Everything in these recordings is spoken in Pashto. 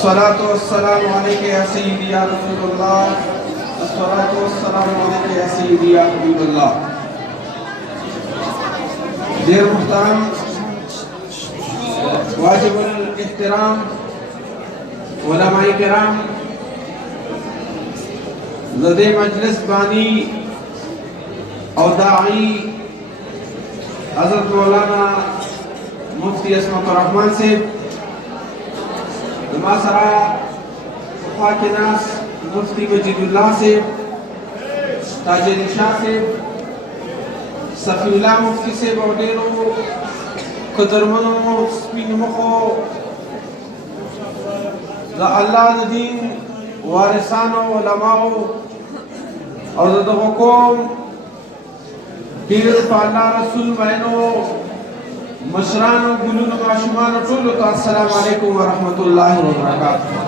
الصلاة والسلام عليك يا سيدي يا رسول الله. الصلاة والسلام عليك يا سيدي يا حبيب الله. دير محترم واجب الاحترام علماء کرام لدے مجلس بانی او داعی حضرت مولانا مفتی عصمت الرحمن سے نماسرہ خواہ ناس مفتی مجید اللہ سے تاج علی شاہ سے صفی اللہ مفتی سے بودیرو قدرمنو سپین مخو دا اللہ دین وارثانو علماء اور دا حکوم پیر پا اللہ رسول بینو مشران و گلون و معشومان و طولو تو السلام علیکم ورحمت اللہ وبرکاتہ.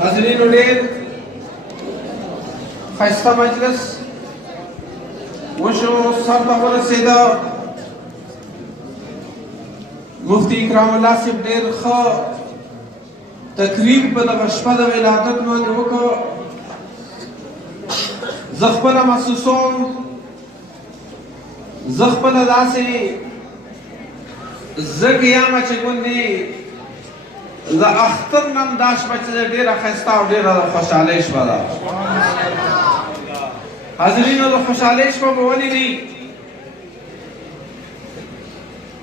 حضرین و دیر خیستہ مجلس وشو سر تغور سیدہ مفتی اکرام اللہ سے دیر خواہ تقریب پا دا غشپا دا ولادت مانے وکا زخپلا محسوسون زخپلا دا سے زگیاما چکندی دا اختر نم داش بچے دیر خیستا و دیر خوشحالیش بادا. حاضرین دا خوشحالیش با بولی دی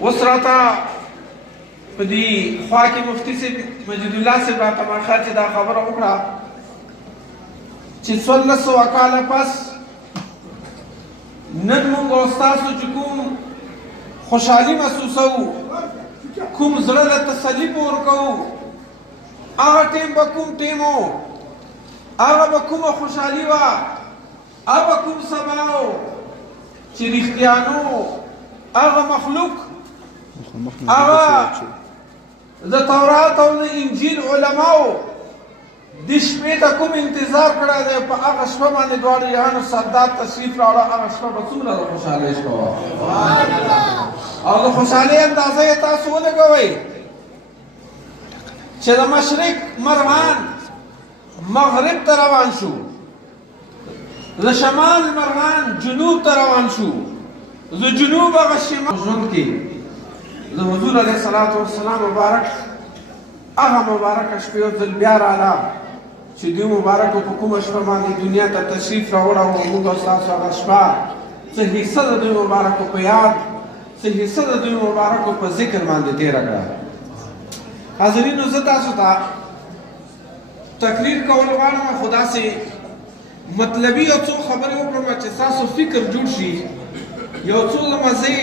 وسراتا پدی خواہ کی مفتی سے مجید اللہ سے براتا مرخواه چی دا خبر اکڑا چی 1600 اکال پس نن مونگ استاسو چکوم خوشحالی محسوسو کم زرد تسلی پور کو آغا ٹیم با کم ٹیمو آغا با کم خوشحالی وا آغا کم سباو چی رختیانو آغا مخلوق آغا دا تورات او دا انجیل علماء دی شپیتا کم انتظار کرا دے پا آغا شپا مانے دوار یہانو سرداد تشریف راولا آغا شپا بسولا دا خوشحالی شپا او دا خوشحالی اندازه تاسو لگوئی چه دا مشرق مرغان مغرب تروان شو دا شمال مرغان جنوب تروان شو دا جنوب آغا شمال جنوب کی دا حضور علیہ السلام مبارک اغا مبارک اشپیو دل بیار آلا چی دیو مبارک و پکوم اشپا مانی دنیا تا تشریف راوڑا و مونگ استاسو آغا اشپا چی حصہ دا دیو مبارک و پیاد چی حصہ دا دیو مبارک و پا ذکر ماندے تیرا کرا. حاضرین عزت آسو تا تقریر کولوانو میں خدا سے مطلبی او چو خبری اپرما چی ساسو فکر جوڑ شی یو چو لمزے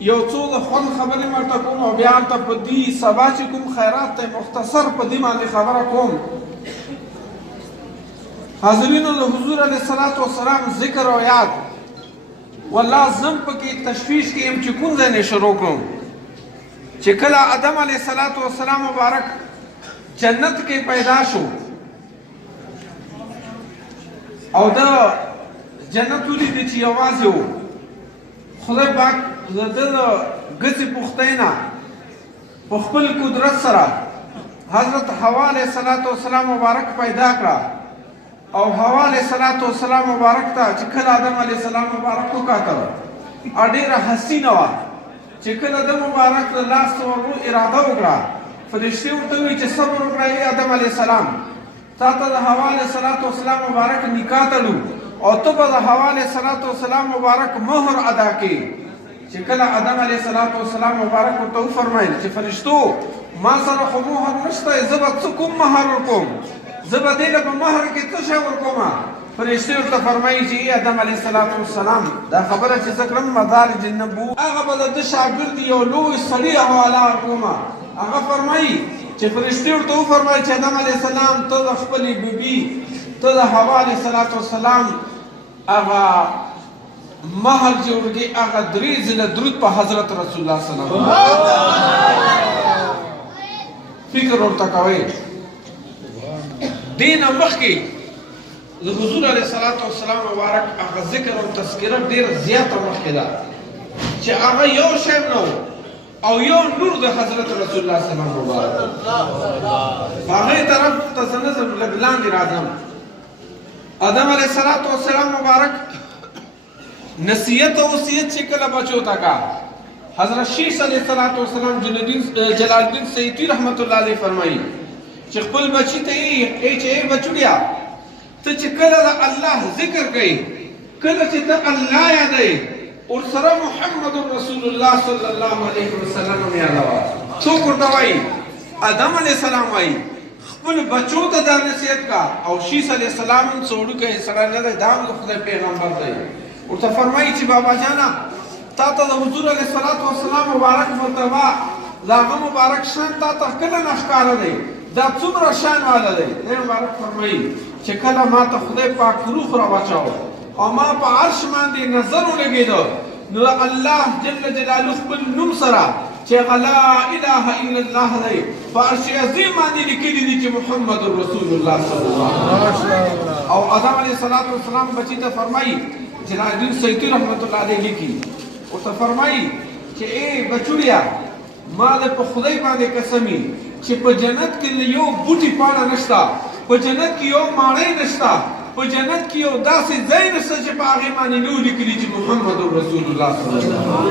یو څو د خوند خبرې مرته کوم او بیا هلته په دې سبا چې کوم خیرات دی مختصر په دې باندې خبره کوم. حاضرینو د حضور علیه الصلاة والسلام ذکر او یاد والله زم پکې تشویش کې یم چې کوم ځای نه شروع کړم چې کله آدم علیه الصلاة والسلام مبارک جنت کې پیدا شو او د جنت ولیدې چې یوازې و خدای پاک زدن گسی پختینا پخپل قدرت سرا حضرت حوا علیہ السلام مبارک پیدا کرا او حوا علیہ السلام مبارک تا چکل آدم علیہ السلام مبارک کو کاتا اڈیر حسین وا چکل آدم مبارک اللہ سورو ارادہ اکڑا فرشتے ارتوی چه صبر اکڑا ای آدم علیہ السلام تا تا حوا علیہ السلام مبارک نکاتا لو او تو با حوا علیہ السلام مبارک مہر ادا کی چکل آدم علیہ السلام مبارک کو تو فرمائل چی فرشتو ما سر خو مہر نشتا زبا چکم مہر ورکوم زبا دیل با مہر کی تشہ ورکوما فرشتی ورطا فرمائی چی آدم علیہ السلام دا خبر چی سکرم مدارج النبو آغا بدا دشا گردی یو لوی صلی حوالا ورکوما آغا فرمائی چی فرشتی ورطا فرمائی چی آدم علیہ السلام تو دا خپلی بی بی تو دا حوا علیہ السلام آغا محل جوڑ گئی آغا دریز درود پا حضرت رسول اللہ صلی اللہ علیہ وسلم فکر ورطا کوئی دین مخ کی حضور علیہ السلام مبارک آغا ذکر و تذکرہ دیر زیادہ مخ کی دا چی آغا یو شیم نو او یو نور د حضرت رسول الله صلی الله علیه وسلم مبارک هغه طرف ته نظر لګلاندې راځم آدم علیه السلام مبارک نصیحت او وصیت چې کله بچو تا کا حضرت شیخ علیه السلام جلال الدین سیوطی رحمت الله علیه فرمایي چې خپل بچی ته یې چې بچوړیا ته چې کله د الله ذکر کوي کله چې ته الله یادوي اور سره محمد رسول الله صلی الله علیه وسلم یادوا څوک ورته وایي آدم علیه السلام وایي خپل بچو ته دا نصیحت کا او شیخ علیه السلام څوړو کې سره نه دی دا د خدای پیغمبر دی ورته فرمایي چې بابا جانا تا ته د حضور علیه السلام مبارک مرتبه د هغه مبارک شان تا ته کله نه ښکاره دی دا څومره شان والا دی مبارک فرمایي چې کله ما ته خدای پاک روح راواچاو او ما په عرش باندې نظر ولګېدو نو الله جل جلاله خپل نوم سره چې لا اله الا الله دی په عرش عظیم باندې لیکلي دي چې محمد رسول الله صلی الله علیه وسلم او آدم علیه السلام بچی ته فرمایي جلال الدین سیوطی رحمت الله علیه لیکي ورته فرمایي چې ای بچوړیا ما د په خدای باندې قسمي چې په جنت کې یو بوټي پاڼه نشته په جنت کې یو ماڼۍ نشته په جنت کې یو داسې ځای نشته چې په هغې باندې نه ولیکلي چې محمد رسول الله صلی الله علیه وسلم